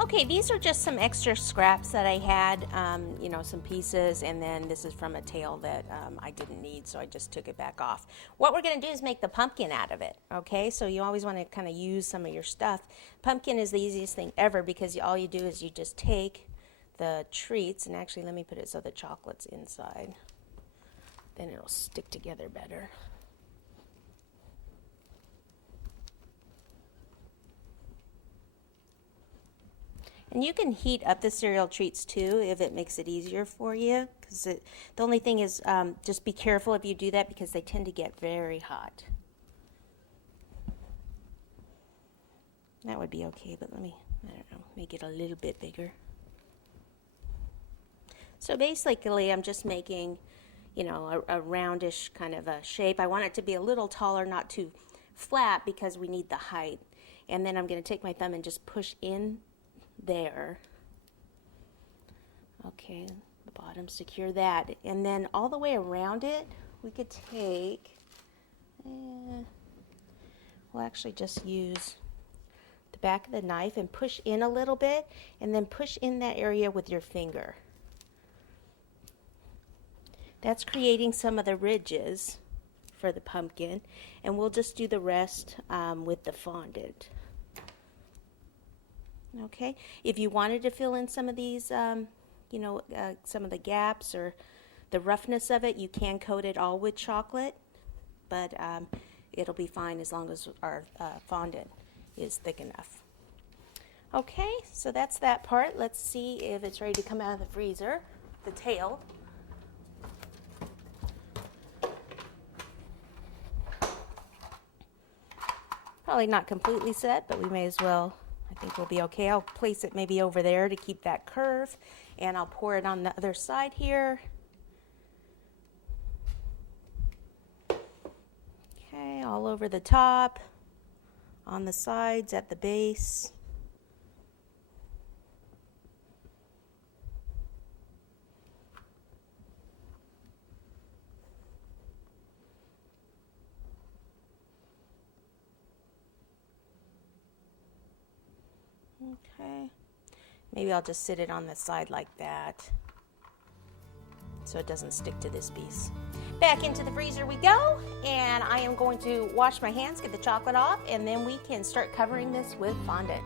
Okay, these are just some extra scraps that I had, you know, some pieces, and then this is from a tail that I didn't need, so I just took it back off. What we're going to do is make the pumpkin out of it, okay? So you always want to kind of use some of your stuff. Pumpkin is the easiest thing ever because all you do is you just take the treats, and actually let me put it so the chocolate's inside. Then it'll stick together better. And you can heat up the cereal treats too if it makes it easier for you. Because the only thing is just be careful if you do that because they tend to get very hot. That would be okay, but let me, I don't know, make it a little bit bigger. So basically I'm just making, you know, a roundish kind of a shape. I want it to be a little taller, not too flat because we need the height. And then I'm going to take my thumb and just push in there. Okay, the bottom, secure that. And then all the way around it, we could take, we'll actually just use the back of the knife and push in a little bit, and then push in that area with your finger. That's creating some of the ridges for the pumpkin, and we'll just do the rest with the fondant. Okay, if you wanted to fill in some of these, you know, some of the gaps or the roughness of it, you can coat it all with chocolate, but it'll be fine as long as our fondant is thick enough. Okay, so that's that part. Let's see if it's ready to come out of the freezer, the tail. Probably not completely set, but we may as well. I think we'll be okay. I'll place it maybe over there to keep that curve, and I'll pour it on the other side here. Okay, all over the top, on the sides, at the base. Okay, maybe I'll just sit it on the side like that so it doesn't stick to this piece. Back into the freezer we go, and I am going to wash my hands, get the chocolate off, and then we can start covering this with fondant.